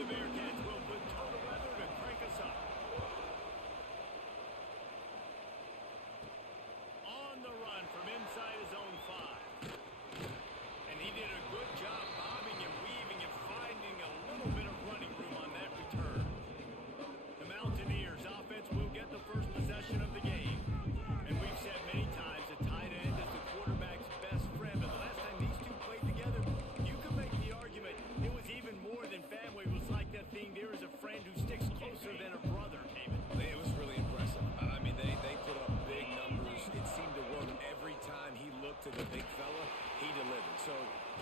The Bearcats will put total weather to crank us up. On the run from inside his own 5. And he did a good job bobbing and weaving and finding a little bit of running room on that return. The Mountaineers offense will get the first possession of the game. And we've said many times that tight end is the quarterback's best friend. But the last time these two played together, you can make the argument it was even more than family. It was like that thing, there is a friend who sticks closer than a brother, David. It was really impressive. I mean, they put up big numbers. It seemed to work every time he looked to the big fella, he delivered. So,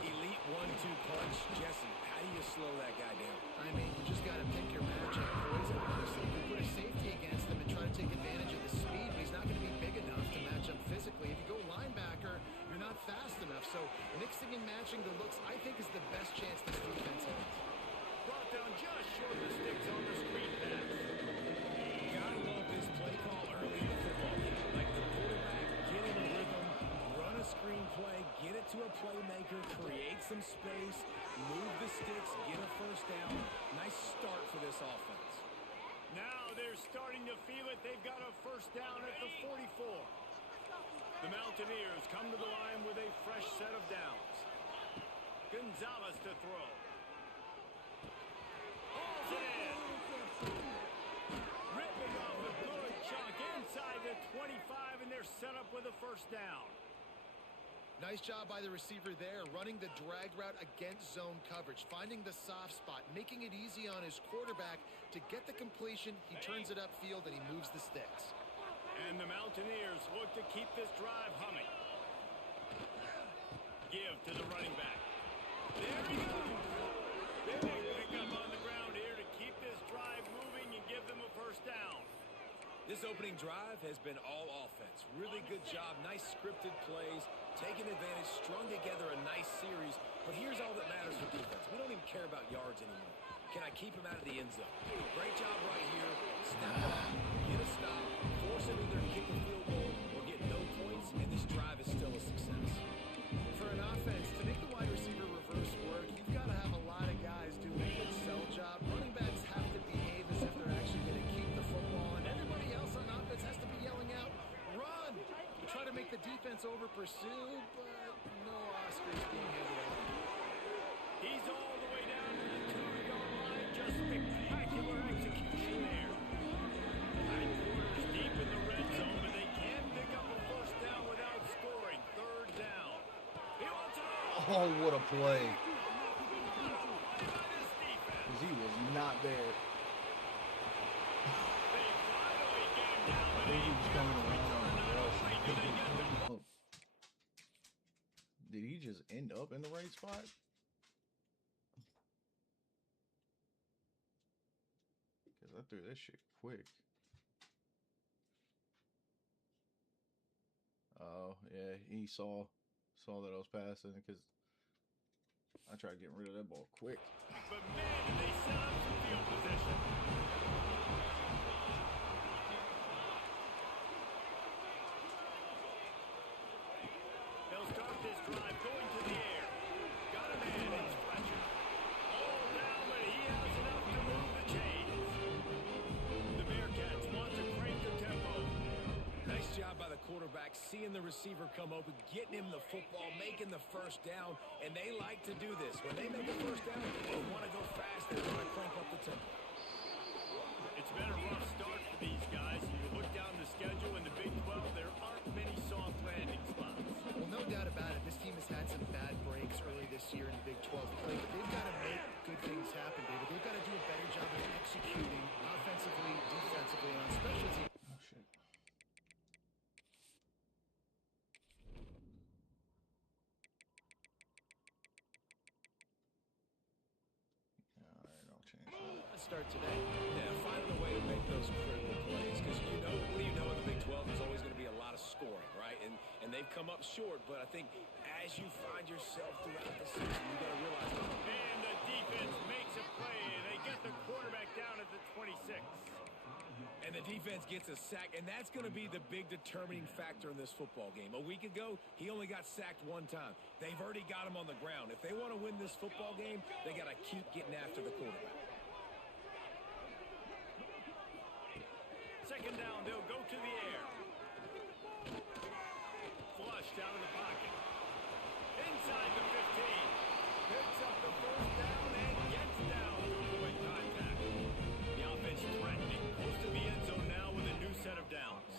elite 1-2 punch. Jesse, how do you slow that guy down? I mean, you just got to pick your matchup poison, honestly. You can put a safety against him and try to take advantage of the speed, but he's not going to be big enough to match up physically. If you go linebacker, you're not fast enough. So, mixing and matching the looks, I think, is the best chance this defense has. Brought down just short of the sticks on the screen pass. Gotta love this play call early in the football game. Like the quarterback, get in a rhythm, run a screen play, get it to a playmaker, create some space, move the sticks, get a first down. Nice start for this offense. Now they're starting to feel it. They've got a first down at the 44. The Mountaineers come to the line with a fresh set of downs. Gonzalez to throw. Hauls it in. Ripping off the good chunk inside the 25, and they're set up with a first down. Nice job by the receiver there, running the drag route against zone coverage, finding the soft spot, making it easy on his quarterback to get the completion. He turns it upfield, and he moves the sticks. And the Mountaineers look to keep this drive humming. Give to the running back. There he goes. Big pickup on the ground here to keep this drive moving and give them a first down. This opening drive has been all offense. Really good job. Nice scripted plays. Taking advantage. Strung together a nice series. But here's all that matters for defense. We don't even care about yards anymore. Can I keep him out of the end zone? Great job right here. Step up. Get a stop. Force him either to kick a field goal or get no points. And this drive is still a success. For an offense, to make the wide receiver reverse work, you've got to have a lot of guys doing a good sell job. Running backs have to behave as if they're actually going to keep the football, and everybody else on offense has to be yelling out, run! To try to make the defense over pursue, but no Oscars being handed out. He's all the way down to the 2-yard line. Just spectacular execution there. 9 quarters deep in the red zone, but they can't pick up a first down without scoring. Third down. He wants it all. Oh, what a play. Because he was not there. They finally get him down. I think he was coming around. Did he just end up in the right spot? Because I threw this shit quick. Oh, yeah, he saw that I was passing because I tried getting rid of that ball quick. But man, did they set up some field position. They'll start this drive going to the air. Got a man, it's Fletcher. All down, but he has enough to move the chains. The Bearcats want to crank the tempo. Nice job by the quarterback, seeing the receiver come open, getting him the football, making the first down, and they like to do this. When they make a first down, they want to go fast, they want to crank up the tempo. It's been a rough start for these guys. You look down the schedule in the Big 12, there aren't many soft landing spots. Well, no doubt about it. This team has had some bad breaks early this year in the Big 12 play, but they've got to make good things happen, David. They've got to do a better job of executing offensively, defensively, on special teams. Oh, shit. Alright, I'll change that. Let's start today. Yeah, finding a way to make those critical plays because what do you know in the Big 12, there's always going to be a lot of scoring, right? And they've come up short, but I think as you find yourself throughout the season, you got to realize. And the defense makes a play, and they get the quarterback down at the 26. And the defense gets a sack, and that's going to be the big determining factor in this football game. A week ago, he only got sacked one time. They've already got him on the ground. If they want to win this football game, they got to keep getting after the quarterback. they'll go to the air. Flushed out of the pocket. Inside the 15. Picks up the first down and gets down to avoid contact. The offense threatening. Close to the end zone now with a new set of downs.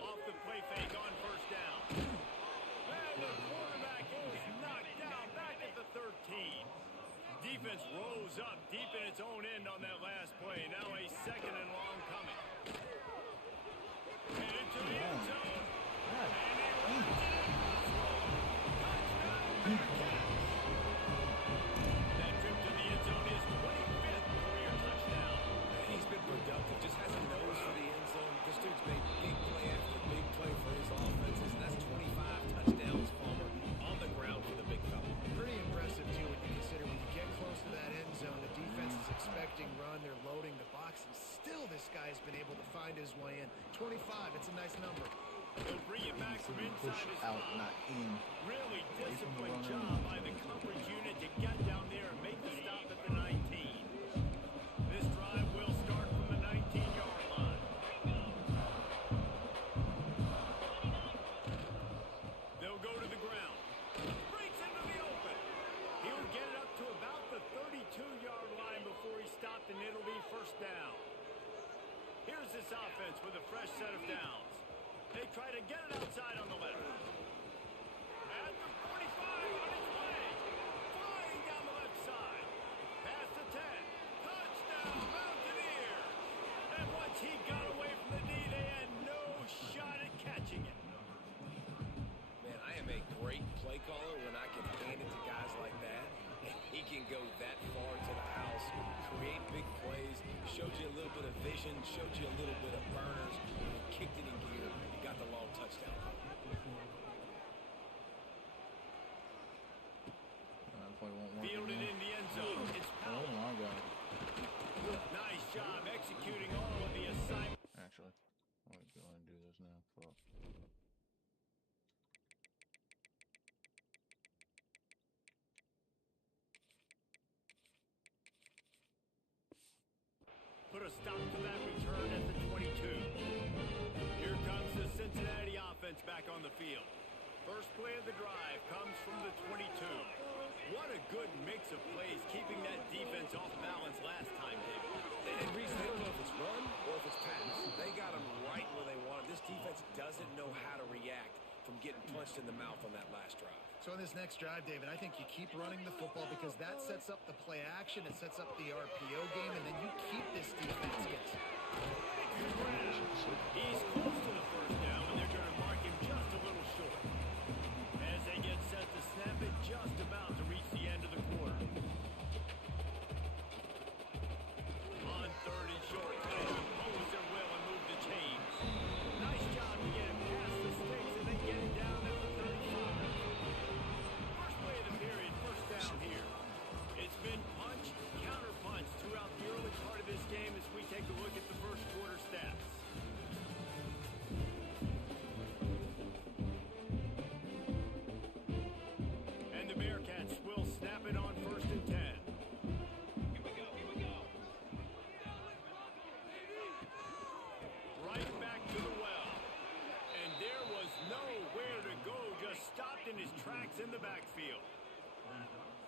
Off the play fake on first down. And the quarterback is knocked down back at the 13. Defense rose up deep in its own end on that last play. Now a second and long coming. And into the end zone. And he runs it in. Touchdown, Bearcats. That trip to the end zone is 25th career touchdown. He's been productive, just has a nose for the end zone. This dude's made big play after big play for his offenses, and that's 25 touchdowns, Palmer, on the ground for the big fella. Pretty impressive, too, when you consider when you get close to that end zone, the defense is expecting run, they're loading the box, and still this guy has been able to find his way in. 25, it's a nice number. They'll bring it back from inside his out, spot. not in. Really disciplined job by the coverage unit to get down there and make the stop at the 19. This drive will start from the 19-yard line. They'll go to the ground. Breaks into the open. He'll get it up to about the 32-yard line before he stopped, and it'll be first down. Here's this offense with a fresh set of downs. They try to get it outside on the left. At the 45 on its way. Flying down the left side. Past the 10. Touchdown, Mountaineers. And once he got away from the D, they had no shot at catching it. Man, I am a great play caller when I can hand it to guys like that. And he can go that far to the house, create big plays, showed you a little bit of vision, showed you a little bit of burners, and kicked it in gear. He got the long touchdown. Fielded in the end zone. It's Oh my God. nice job executing all of the assignment. Actually, I'm going to go ahead and do this now. Fuck. Put a stop to that return at the 22. Here comes the Cincinnati offense back on the field. First play of the drive comes from the 22. What a good mix of plays, keeping that defense off balance last time, David. And Reese, they don't know if it's run or if it's pass. They got them right where they want it. This defense doesn't know how to react from getting punched in the mouth on that last drive. So in this next drive, David, I think you keep running the football because that sets up the play action, it sets up the RPO game, and then you keep this defense guessing. He's close to the first down, and they're going to mark him just a little short. As they get set to snap it, just about to reach the end of the quarter. On third and short, they impose their will and move the chains. Nice job to get him past the sticks and then get him down at the 35. First play of the period, first down here. It's been punch, counter-punch throughout the early part of this game as we take a look at the first quarter stats. And the Bearcats will snap it on first and 10. Right back to the well. And there was nowhere to go, just stopped in his tracks in the backfield.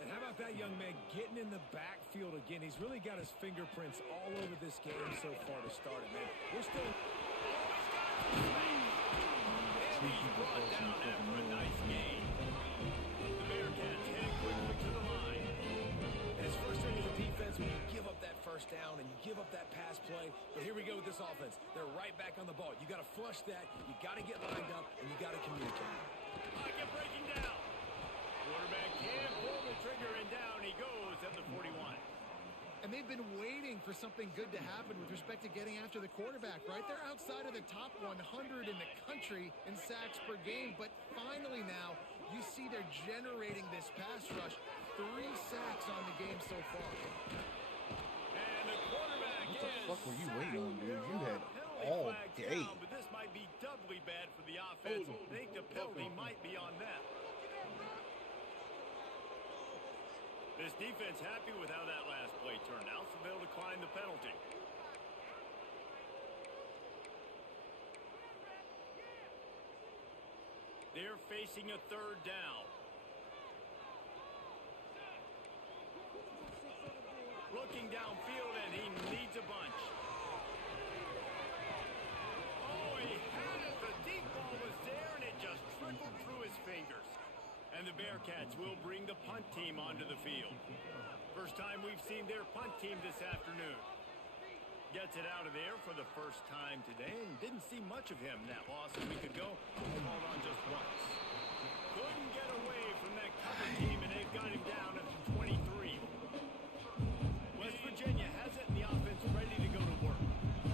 And how about that young man getting in the backfield again? He's really got his fingerprints all over this game so far to start it, man. We're still... And he's brought down after a nice gain. The Bearcats head quickly to the line. And it's frustrating the defense when you give up that first down and you give up that pass play. But here we go with this offense. They're right back on the ball. You got to flush that. You got to get lined up, and you got to communicate. Pocket breaking down. Quarterback can't pull the trigger, and down he goes at the 41. And they've been waiting for something good to happen with respect to getting after the quarterback, right? They're outside of the top 100 in the country in sacks per game, but finally now you see they're generating this pass rush. 3 sacks on the game so far. And the quarterback What the fuck were you waiting on, dude? You had all day. Down, but this might be doubly bad for the offense. I think the penalty might be on them. This defense happy with how that last play turned out, so they'll decline the penalty. They're facing a third down. Looking downfield, and he needs a bunch. Oh, he had it. The deep ball was there, and it just trickled through his fingers. And the Bearcats will bring the punt team onto the field. First time we've seen their punt team this afternoon. Gets it out of there for the first time today, and didn't see much of him that loss a week ago. Called on just once. Couldn't get away from that cover team, and they've got him down at the 23. West Virginia has it, and the offense ready to go to work.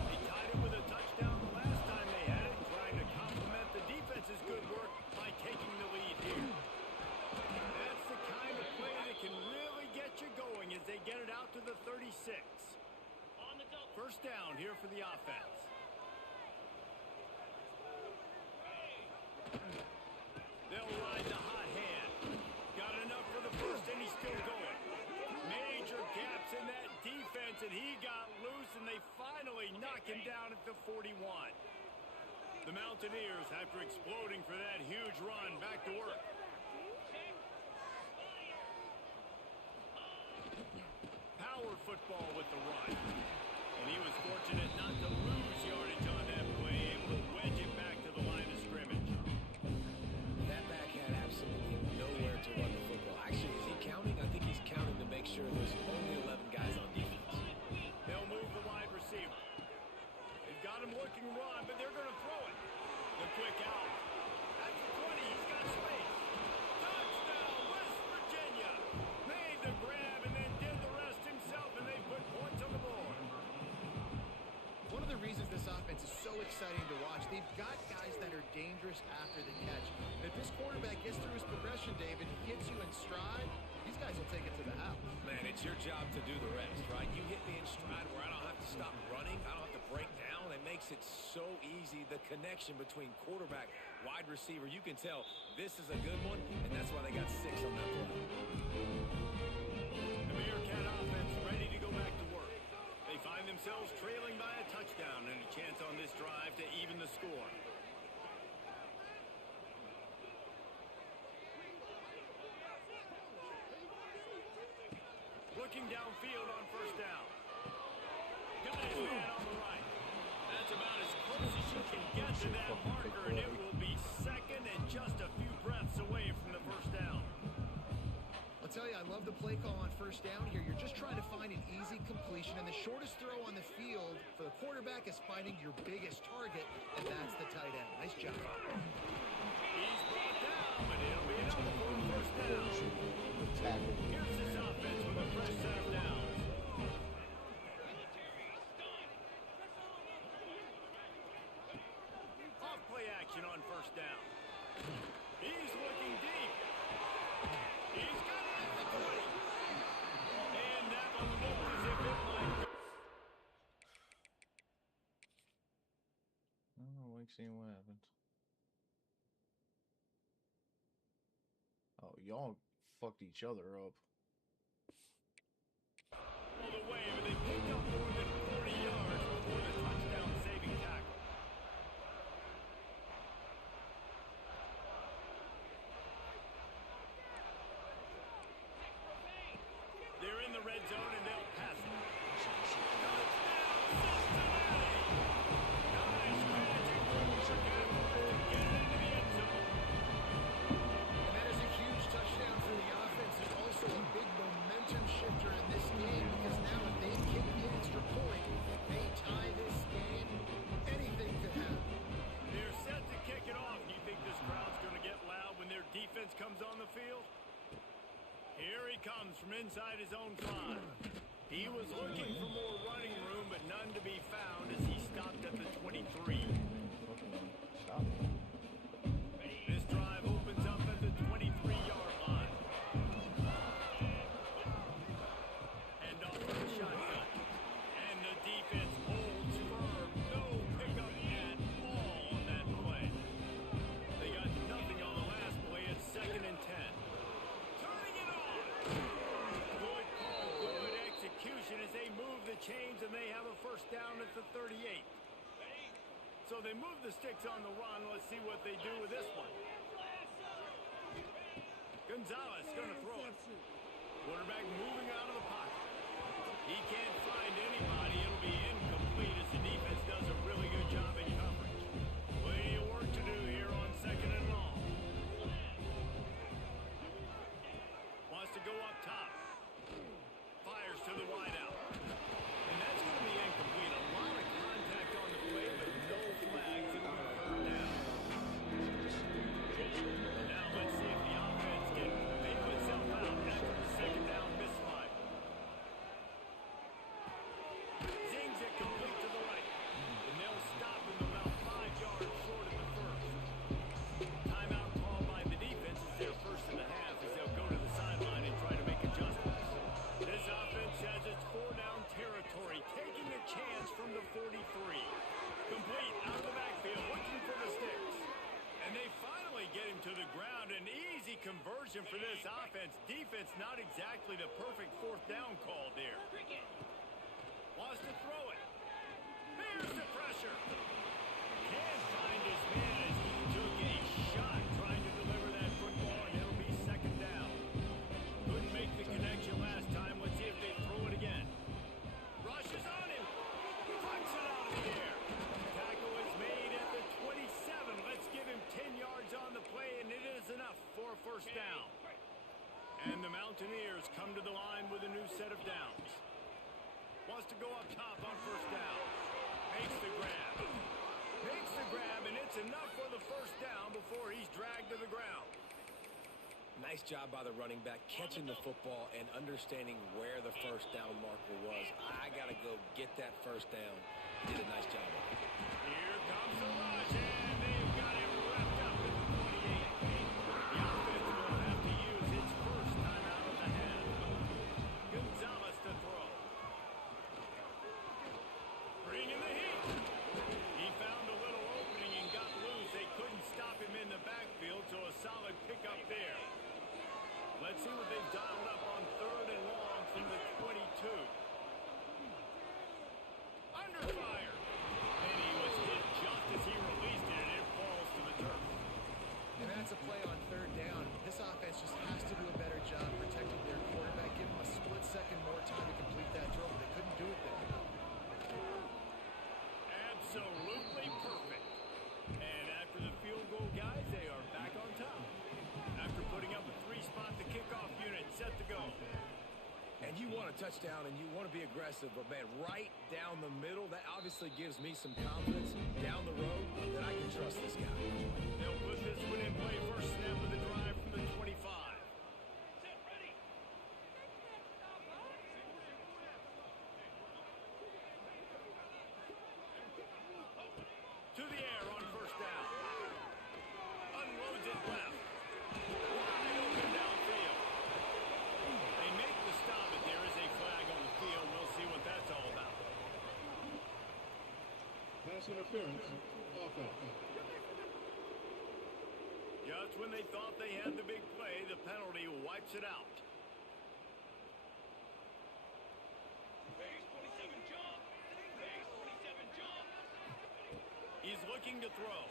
They tied it with a touchdown the last time they had it, trying to complement the defense's good work by taking the lead here. That's the kind of play that can really get you going as they get it out to the 36. First down here for the offense. They'll ride the hot hand. Got enough for the first, and he's still going. Major gaps in that defense, and he got loose, and they finally knock him down at the 41. The Mountaineers, after exploding for that huge run, back to work. Power football with the run. And he was fortunate not to lose yardage on that play, able to wedge it back to the line of scrimmage. That back had absolutely nowhere to run the football. Actually, is he counting? I think he's counting to make sure there's only 11 guys on defense. They'll move the wide receiver. They've got him looking run, but they're going to throw it. The quick out. At the 20, he's got space. Touchdown, West Virginia. Made the grab and then did the rest himself, and they put points on the board. One of the reasons this offense is so exciting to watch, they've got guys that are dangerous after the catch. And if this quarterback gets through his progression, David, hits you in stride, these guys will take it to the house. Man, it's your job to do the rest, right? You hit me in stride where I don't have to stop running. I don't have to break down. It makes it so easy. The connection between quarterback, wide receiver, you can tell this is a good one, and that's why they got 6 on that play. The Bearcat offense ready to go back to work. They find themselves trailing by a touchdown and a chance on this drive to even the score. Looking downfield on first down. Got his man on the right. That's about as close as you can get to that marker, and it will be second and just a few breaths away from the first down. I'll tell you, I love the play call on first down here. You're just trying to find an easy completion, and the shortest throw on the field for the quarterback is finding your biggest target, and that's the tight end. Nice job. He's brought down, but it'll be enough for a first down. Here's this offense with a fresh set of downs. Off play action on first down. He's looking deep. He's got it at the 20. And that one looked as if it might go. I don't like seeing what happens. Oh, y'all fucked each other up. All the way, but they picked up more than 40 yards before the touchdown-saving tackle. They're in the red zone, and they'll pass it. Touchdown, Cincinnati! Nice magic work afterwards to get it into the end zone. And that is a huge touchdown for the offense. It's also a big momentum shifter in this game because now if they kick the extra point, they tie this game, anything could happen. They're set to kick it off. You think this crowd's going to get loud when their defense comes on the field? Here he comes from inside his own 5. He was looking for more running room, but none to be found as he stopped at the 23. Stop. This drive opens up at the 23-yard line. And off for the shotgun. And the defense holds firm. No pickup at all on that play. They got nothing on the last play at 2nd and 10. Turning it on. down at the 38. So they move the sticks on the run. Let's see what they do with this one. Gonzalez going to throw it. Quarterback moving out of the pocket. He can't find anybody. It'll be incomplete as the defense does a really good job in coverage. Plenty of work to do here on 2nd and long. Wants to go up top. Fires to the wideout. And that's going to be incomplete. A lot of contact on the play, but no flags. It'll be 3rd down. Now let's see if the offense can bail itself out after the 2nd down misfire. Zings it complete to the right. And they'll stop him about 5 yards short of the 1st. Timeout called by the defense is their 1st and a half as they'll go to the sideline and try to make adjustments. This offense has its 4-down territory, taking a chance from the 43. Complete out of the backfield, looking for the sticks. And they finally get him to the ground. An easy conversion for this offense. Defense not exactly the perfect 4th down call there. Wants to throw it. Here's the pressure. Can't find his man as he took a shot trying to deliver that football, and it'll be 2nd down. Couldn't make the connection last time. Let's see if they throw it again. Rushes on him. Flicks it out of the air. Tackle is made at the 27. Let's give him 10 yards on the play, and it is enough for a 1st down. And the Mountaineers come to the line with a new set of downs. Wants to go up top on 1st down. Makes the grab. Makes the grab, and it's enough for the 1st down before he's dragged to the ground. Nice job by the running back, catching the football and understanding where the 1st down marker was. I got to go get that 1st down. Did a nice job. Here comes the rush, and they've got him wrapped up at the 28. The offense will have to use its 1st time out of the half. Gonzalez to throw. Bringing the heat. He found a little opening and got loose. They couldn't stop him in the backfield, so a solid pickup there. Let's see what they've dialed up on 3rd and long from the 22. Under fire. And he was hit just as he released it, and it falls to the turf. And that's a play on 3rd down. This offense just has to do a better job protecting their quarterback. Give him a split second more time to complete that throw, but they couldn't do it there. Absolutely perfect. And after the field goal, guys, they are back on top. After putting up a 3-spot, the kickoff unit set to go. And you want a touchdown and you want to be aggressive, but man, right down the middle, that obviously gives me some confidence down the road that I can trust this guy. They'll put this one in play. 1st snap of the drive from the 25. To the air on 1st down. Unloads it left. Wide open downfield. They make the stop, but there is a flag on the field. We'll see what that's all about. Pass interference, offense. Just when they thought they had the big play, the penalty wipes it out. He's looking to throw.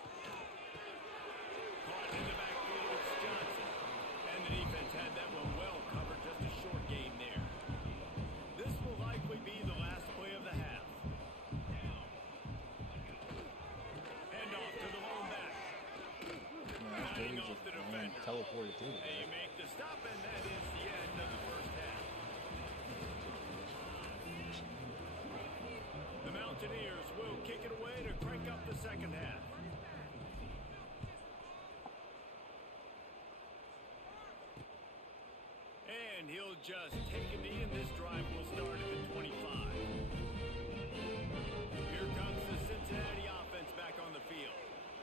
Caught in the backfield, it's Johnson. And the defense had that one well covered, just a short gain there. This will likely be the last play of the half. Hand off to the lone back. Cutting off the defender. Teleported through. They make the stop, and that is the end of the 1st half. The Mountaineers will kick it away to crank up the 2nd half. And he'll just take a knee, and this drive will start at the 25. Here comes the Cincinnati offense back on the field.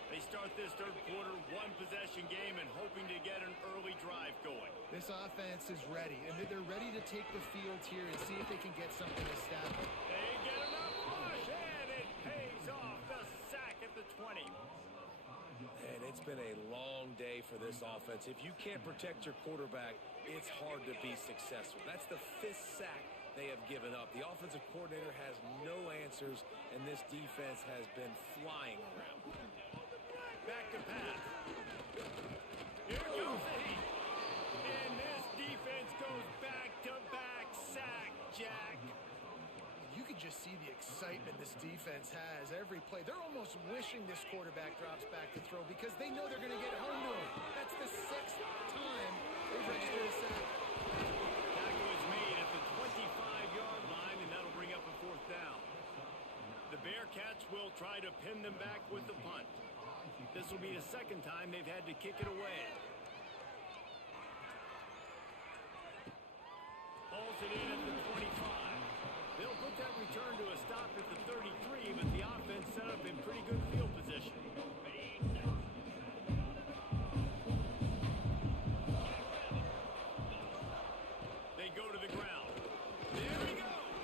They start this 3rd quarter, 1-possession game, and hoping to get an early drive going. This offense is ready, and they're ready to take the field here and see if they can get something established. They get enough push, and it pays off. The sack at the 20. And it's been a long day for this offense. If you can't protect your quarterback, it's hard to be successful. That's the 5th sack they have given up. The offensive coordinator has no answers, and this defense has been flying around. Back to pass. Here comes the heat. And this defense goes back-to-back sack, Jack. You can just see the excitement this defense has every play. They're almost wishing this quarterback drops back to throw because they know they're going to get home to him. That's the 6th time they've registered a sack. Tackle is made at the 25-yard line, and that'll bring up a 4th down. The Bearcats will try to pin them back with the punt. This will be the 2nd time they've had to kick it away. Hauls it in at the 25. They'll put that return to a stop at the 33, but the offense set up in pretty good field position. They go to the ground. There he goes.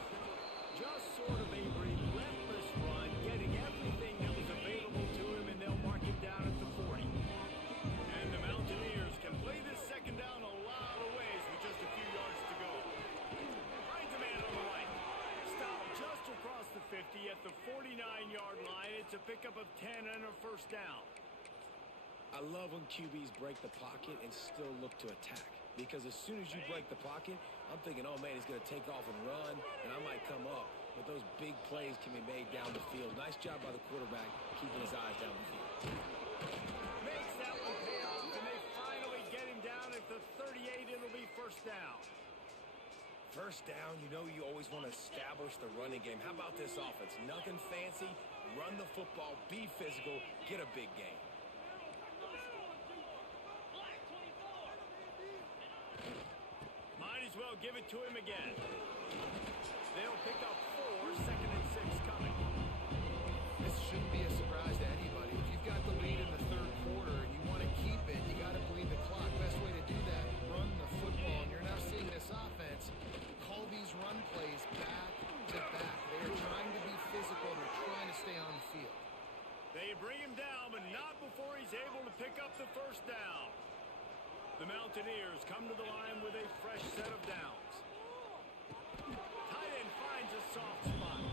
Just sort of a relentless run, getting everything that was available to him, and they'll mark him down at the 40. And the Mountaineers can play this 2nd down a lot of ways with just a few yards to go. Finds a man on the right. Stop just across the 50 at the 49-yard line. It's a pickup of 10 and a 1st down. I love when QBs break the pocket and still look to attack. Because as soon as you break the pocket, I'm thinking, oh, man, he's going to take off and run, and I might come up. But those big plays can be made down the field. Nice job by the quarterback keeping his eyes down the field. Makes that one pay off, and they finally get him down at the 38. It'll be 1st down. 1st down, you know you always want to establish the running game. How about this offense? Nothing fancy. Run the football, be physical, get a big gain. Might as well give it to him again. They'll pick up 4, 2nd and 6 coming. This shouldn't be a surprise to anybody. If you've got the lead in the 3rd quarter and you want to keep it, you got to bleed the clock. Best way to do that, run the football. And you're now seeing this offense call these run plays back to back. They are trying to be physical. They're trying to stay on the field. They bring him down, but not before he's able to pick up the 1st down. The Mountaineers come to the line with a fresh set of downs. Tight end finds a soft spot.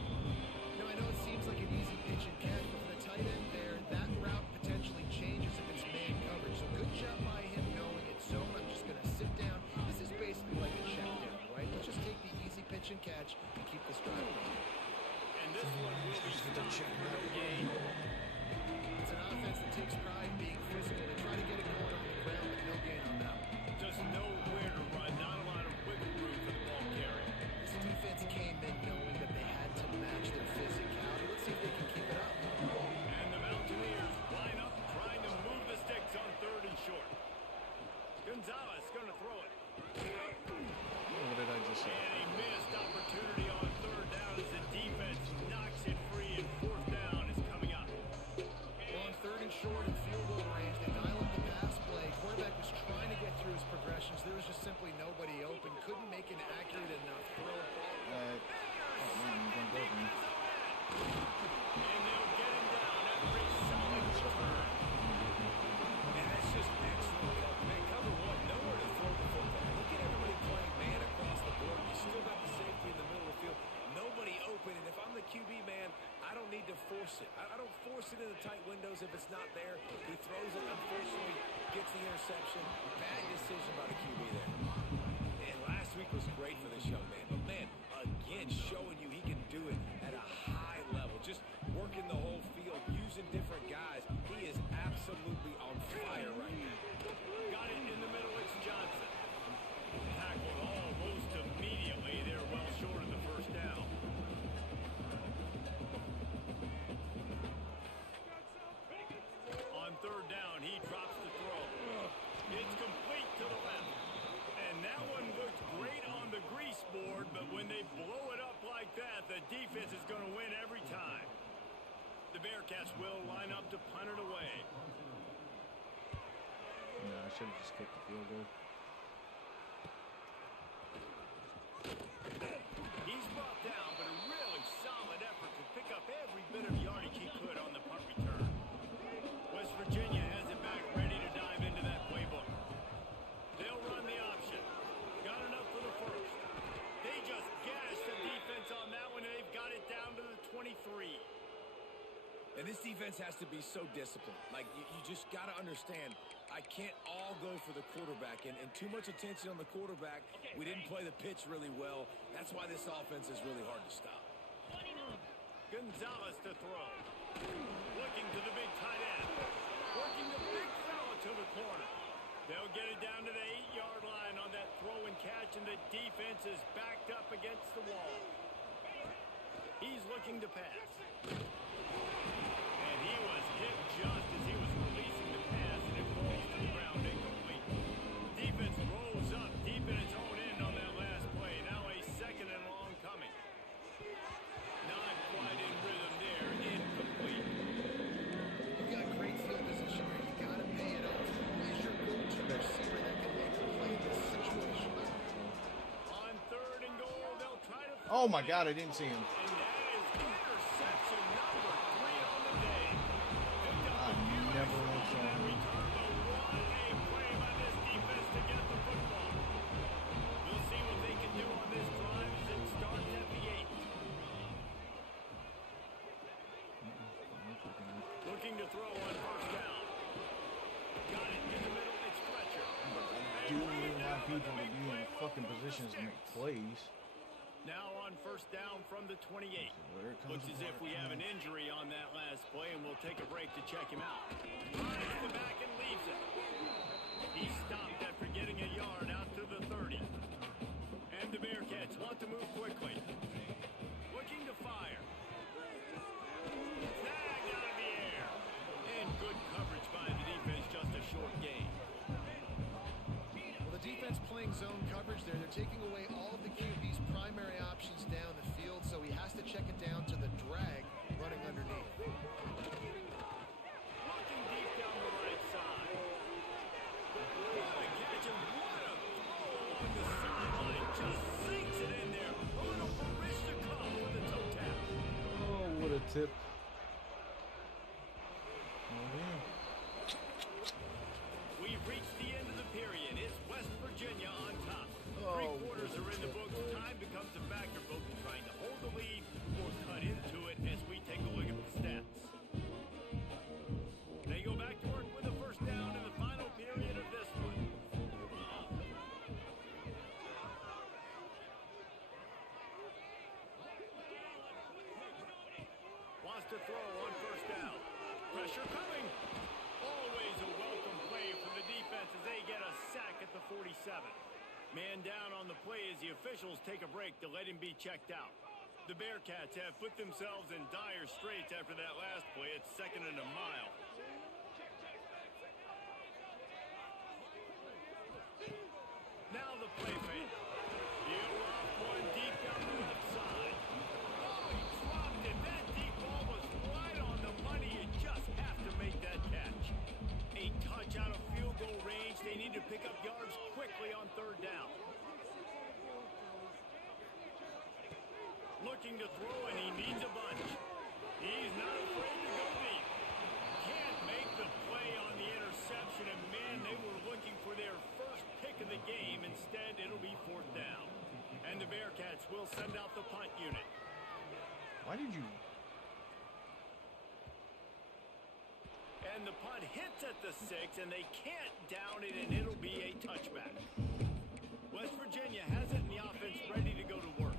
Now, I know it seems like an easy pitch and catch, but for the tight end there, that route potentially changes if it's man coverage. So good job by him knowing it's zone. I'm just going to sit down. This is basically like a check down, right? Let's just take the easy pitch and catch and keep this drive going. And this one will be stopped. No gain. It's an offense that takes pride in being physical. They try to get it going on the ground, but no gain on that one. Just nowhere to run. Not a lot of wiggle room for the ball carrier. This defense came in knowing that they had to match their physicality. Let's see if they can keep it up. And the Mountaineers line up, trying to move the sticks on 3rd and short. Gonzalez going to throw it. What did I just say? And a missed opportunity on 3rd down as the defense knocks it free, and 4th down is coming up. Well, on 3rd and short and field goal range, they dial up the pass play. Quarterback was trying to get through his progressions. There was just simply nobody open. Couldn't make an accurate enough throw. Oh, man, you jumped over me. And they'll get him down after a solid return. And that's just excellent cover. Man, cover 1, nowhere to throw the football. Look at everybody playing man across the board. You still got the safety in the middle of the field. Nobody open, and if I'm the QB, man, I don't need to force it. I don't force it in the tight windows if it's not there. He throws it, unfortunately, gets the interception. Bad decision by the QB there. And last week was great for this young man. But, man, again, showing you he can do it at a high level. Just working the whole field, using different guys. He is absolutely on fire right now. Got it in the middle. It's Johnson. Tackled almost immediately. They're well short of the 1st down. On 3rd down, he drops the throw. It's complete to the left. And that one looked great on the grease board, but when they blow it up like that, the defense is going to win every time. The Bearcats will line up to punt it away. Yeah, I should have just kicked the field goal. He's brought down, but a really solid effort to pick up every bit of yardage he could on the punt return. West Virginia has it back, ready to dive into that playbook. They'll run the option. Got enough for the 1st. They just gash defense has to be so disciplined. Like, you just got to understand, I can't all go for the quarterback, and too much attention on the quarterback. We didn't play the pitch really well. That's why this offense is really hard to stop. Gonzalez to throw. Looking to the big tight end. Working the big fella to the corner. They'll get it down to the 8-yard line on that throw and catch, and the defense is backed up against the wall. He's looking to pass. And he was hit just as he was releasing the pass, and it falls to the ground incomplete. Defense rolls up deep in its own end on that last play. Now a 2nd and long coming. Not quite in rhythm there. Incomplete. You got great field position here. You got to pay it off. Who's your go-to receiver that can make a play in this situation? On 3rd and goal, they'll try to... Oh my God, I didn't see him. And that is interception number 3 on the day. I never once saw him. Return, but what a play by this defense to get the football. We'll see what they can do on this drive as it starts at the 8. Looking to throw on 1st down. Got it in the middle, it's Fletcher. Do really want people to be in fucking positions to make plays. Now on 1st down from the 28. Where it comes Looks as if we have an injury on that last play, and we'll take a break to check him out. Drives the back and leaves it. He stopped after getting a yard out to the 30. And the Bearcats want to move quickly. Looking to fire. Snagged out of the air. And good coverage by the defense, just a short gain. Well, the defense playing zone coverage there. They're taking away all of the QB's primary options down the field, so he has to check it down to the drag running underneath. Looking deep down the right side. What a catch, and what a throw along the sideline. Just sinks it in there. Bruno Barishnikov with a toe tap. Oh, what a tip. Oh, yeah. We've reached the end of the period. It's West Virginia on top. Oh, 3 quarters are in the books. Time becomes a factor both in trying to hold the lead or cut into it as we take a look at the stats. They go back to work with a 1st down in the final period of this one. Wants to throw on 1st down. Pressure coming. Always a welcome play from the defense as they get a sack at the 47. Man down on the play as the officials take a break to let him be checked out. The Bearcats have put themselves in dire straits after that last play. It's 2nd and a mile. Now the play fake. He'll rock one deep down the left side. Oh, he dropped it. That deep ball was right on the money. You just have to make that catch. A touch out of field goal range. They need to pick up yards quickly on 3rd down. Looking to throw, and he needs a bunch. He's not afraid to go deep. Can't make the play on the interception, and man, they were looking for their first pick of the game. Instead, it'll be 4th down. And the Bearcats will send out the punt unit. Why did you? And the punt hits at the 6, and they can't down it, and it'll be a touchback. West Virginia has it, and the offense ready to go to work.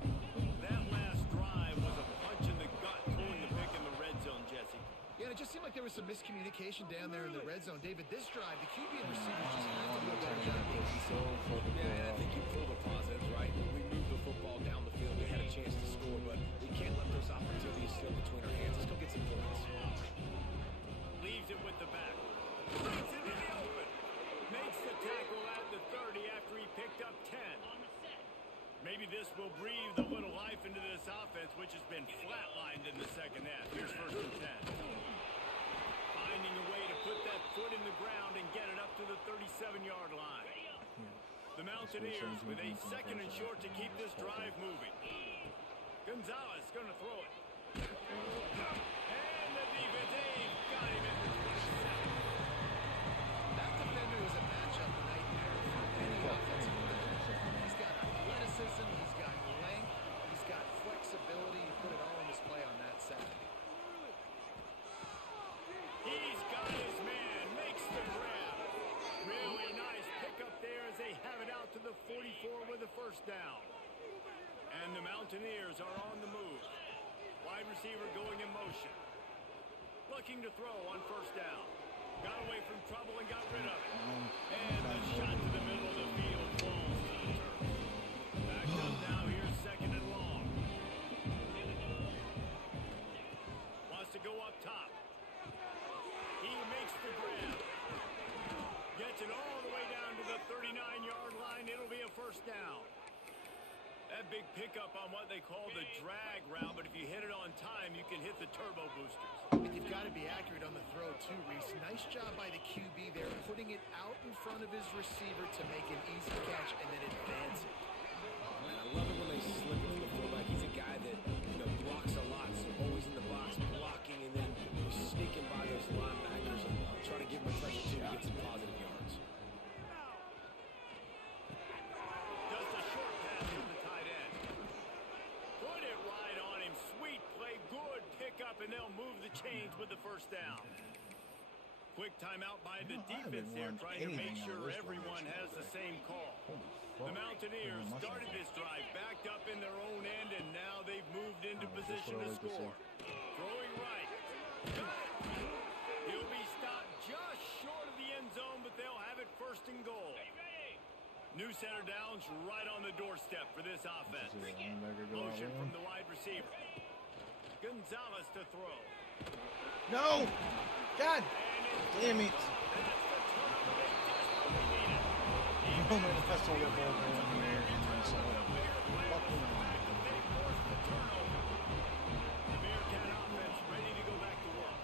That last drive was a punch in the gut, pulling the pick in the red zone, Jesse. Yeah, it just seemed like there was some miscommunication down there in the red zone. David, this drive, the QB and receivers just have to do a better job. So fucking Yeah, and I think you pulled the positives, right? We moved the football down the field. We had a chance to score, but we can't let those opportunities slip between our hands. Let's go get some points. Leaves it with the back. Brings it in the open. Makes the tackle at the 30 after he picked up 10. Maybe this will breathe a little life into this offense, which has been flatlined in the 2nd half. Here's 1st and 10. Finding a way to put that foot in the ground and get it up to the 37-yard line. The Mountaineers with a 2nd and short to keep this drive moving. Gonzalez going to throw it. And the defense got him at the 27. That defender is a matchup nightmare for any offensive player. He's got athleticism, he's got length, he's got flexibility. He put it all on display on that sack. Mountaineers are on the move. Wide receiver going in motion. Looking to throw on first down. Got away from trouble and got rid of it. And the shot to the middle of the field falls to the turf. Backed up now. Here's second and long. Wants to go up top. He makes the grab. Gets it all the way down to the 39-yard line. It'll be a first down. That big pickup on what they call the drag route, but if you hit it on time, you can hit the turbo boosters. And you've got to be accurate on the throw, too, Reese. Nice job by the QB there, putting it out in front of his receiver to make an easy catch and then advance it. Man, I love it when they slip it to the fullback. He's a guy that, blocks a lot, so always in the box blocking and then sneaking by those linebackers and trying to give him a touch or two to get some positive yards. Just a short pass from the tight end. Put it right on him. Sweet play, good pickup, and they'll move the chains with the first down. Quick timeout by the defense there, trying to make sure everyone has the same call. The Mountaineers started this drive, backed up in their own end, and now they've moved into position to score. Throwing right. He'll be stopped just short of the end zone, but they'll have it first and goal. New center downs right on the doorstep for this offense. Motion from the wide receiver. Gonzalez to throw. No! God damn it! Oh man, if I saw that ball going in there and then fucking. The Bearcat offense ready to go back to work.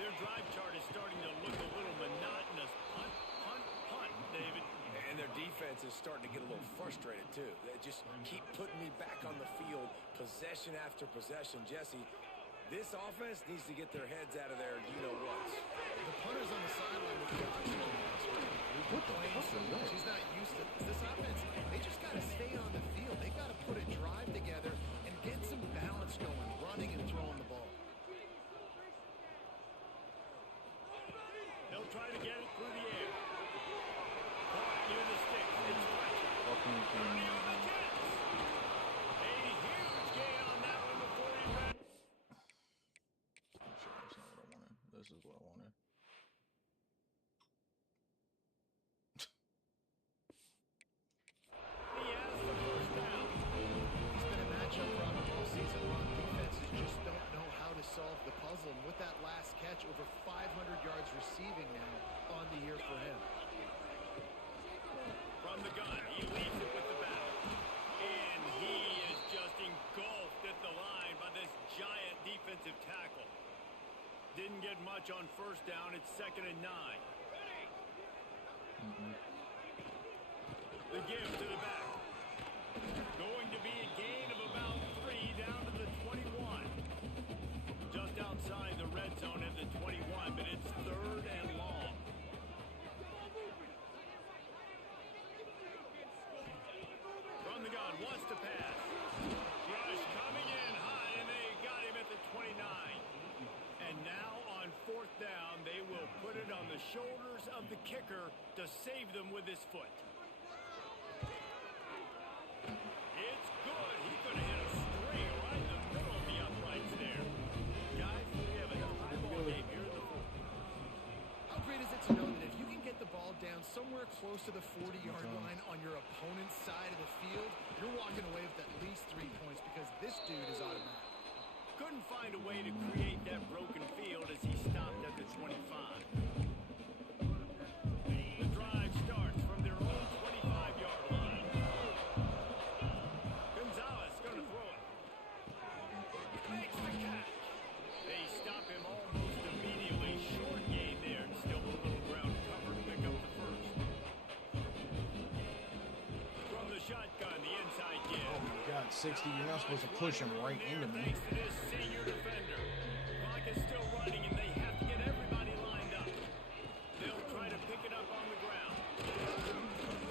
Their drive chart is starting to look a little monotonous. Punt, punt, punt, David. And their defense is starting to get a little frustrated, too. They just keep putting me back on the field, possession after possession. Jesse, this offense needs to get their heads out of there, you-know-what. The punter's on the sideline with the oxygen mask. What the fuck is that? She's not used to this. This offense, they just got to stay on the field. They got to put a drive together and get some balance going, running and throwing the ball. They'll try to get it through the air. Caught near the stick. It's Fletcher. Fucking A huge gain on that one before he ran. Shit, that's not what I wanted. This is what I wanted. He has the first down. It's been a matchup problem all season long. Defenses just don't know how to solve the puzzle. And with that last catch, over 500 yards receiving now on the year for him. From the gun, he leaves it with the back. And he is just engulfed at the line by this giant defensive tackle. Didn't get much on first down. It's 2nd and 9. The give to the back. Going to be a gain of about 3 down to the 21. Just outside the red zone at the 21, but it's 3rd and long. From the gun, wants to pass. Rush coming in high, and they got him at the 29. And now on 4th down, they will put it on the shoulders of the kicker to save them with his foot. It's good. He could have hit a straight right in the middle of the uprights there. Guys, we have a tie ball game here in the 4th. How great is it to know that if you can get the ball down somewhere close to the 40-yard line on your opponent's side of the field, you're walking away with at least 3 points because this dude is automatic. Couldn't find a way to create that broken field as he stopped at the 25. The drive starts from their own 25-yard line. Gonzalez going to throw it. Makes the catch. They stop him almost immediately. Short gain there and still a little ground cover to pick up the first. From the shotgun, the inside give. Oh my God, 60. You're not supposed to push him right into me. Thanks to this senior defender. Clock is still running, and they have to get everybody lined up. They'll try to pick it up on the ground.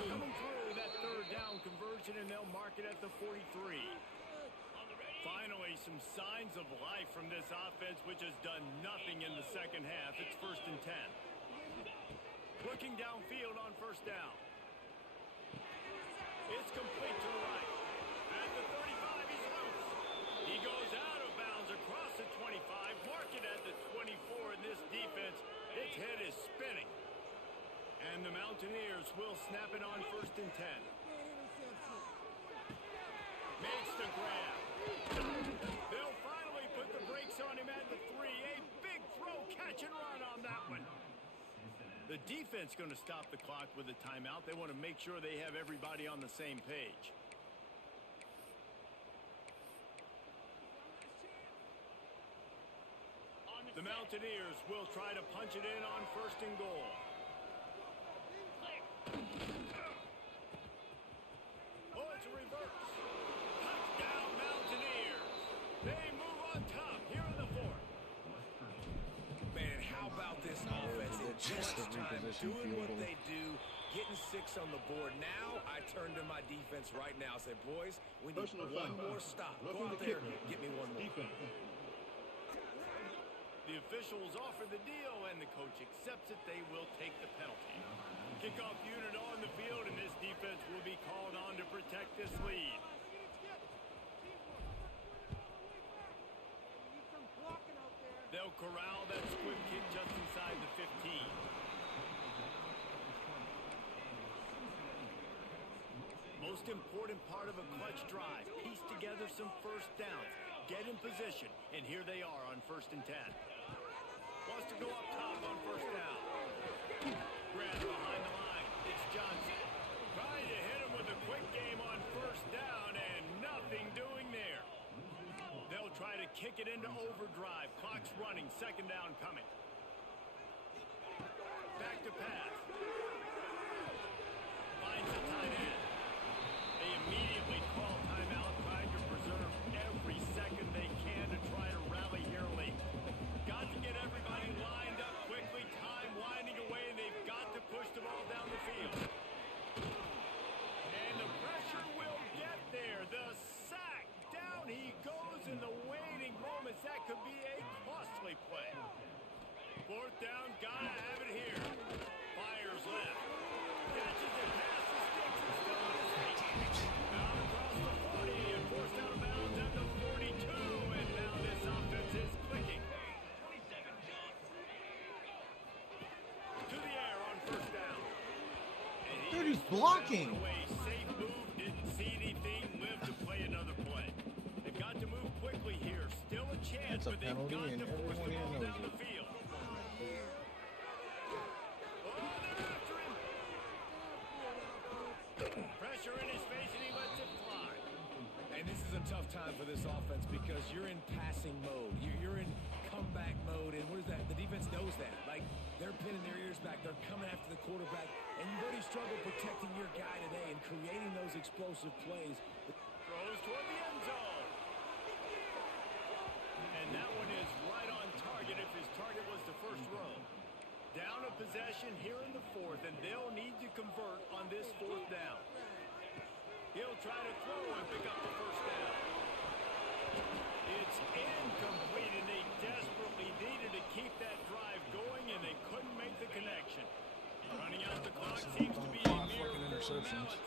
Coming through that 3rd down conversion, and they'll mark it at the 43. Finally, some signs of life from this offense, which has done nothing in the second half. It's 1st and 10. Looking downfield on 1st down. It's complete to the right. At the 35, he's loose. 25, mark it at the 24 in this defense. Its head is spinning. And the Mountaineers will snap it on 1st and 10. Makes the grab. They'll finally put the brakes on him at the 3. A big throw, catch and run on that one. The defense going to stop the clock with a timeout. They want to make sure they have everybody on the same page. The Mountaineers will try to punch it in on 1st and goal. Oh, it's a reverse. Touchdown, Mountaineers. They move on top here in the 4th. Man, how about this offense? In Just clutch a time, reposition doing field what goal. they do, getting 6 on the board. Now I turn to my defense right now. Say, boys, we need Personal one foul. more stop. Go Roughing out the there, kicker. get me one more. Defense. The officials offer the deal, and the coach accepts it. They will take the penalty. Kickoff unit on the field, and this defense will be called on to protect this lead. They'll corral that squib kick just inside the 15. Most important part of a clutch drive. Piece together some 1st downs. Get in position, and here they are on 1st and 10. Wants to go up top on 1st down. Grab behind the line. It's Johnson. Trying to hit him with a quick game on 1st down, and nothing doing there. They'll try to kick it into overdrive. Clock's running. 2nd down coming. Back to pass. Finds the tight end. They immediately call timeout, trying to preserve every second they can to try to rally here late. Got to get everybody lined up quickly. Time winding away. They've got to push the ball down the field. And the pressure will get there. The sack. Down he goes in the waiting moments. That could be a costly play. 4th down. Gotta have it here. Fires left. Catches it past the sticks and still on his feet. Down across the 40 and forced out of bounds at the 42. And now this offense is clicking. To the air on 1st down. And Dude, he's is blocking. away. Safe move. Didn't see anything. Lived to play another play. They've got to move quickly here. Still a chance, That's a but they've penalty, got and to force the everyone here ball knows down it. the field. Oh, they're after him. Pressure in his face, and he lets it fly. And this is a tough time for this offense because you're in passing mode. You're in comeback mode, and what is that? The defense knows that. Like, they're pinning their ears back. They're coming after the quarterback, and you've already struggled protecting your guy today and creating those explosive plays. Throws toward the end zone. And that one is right on target if his target was the 1st row. Down a possession here in the 4th, and they'll need to convert on this 4th down. He'll try to throw and pick up the 1st down. It's incomplete, and they desperately needed to keep that drive going, and they couldn't make the connection. Running out the clock seems to be a mere Fucking interceptions. formality.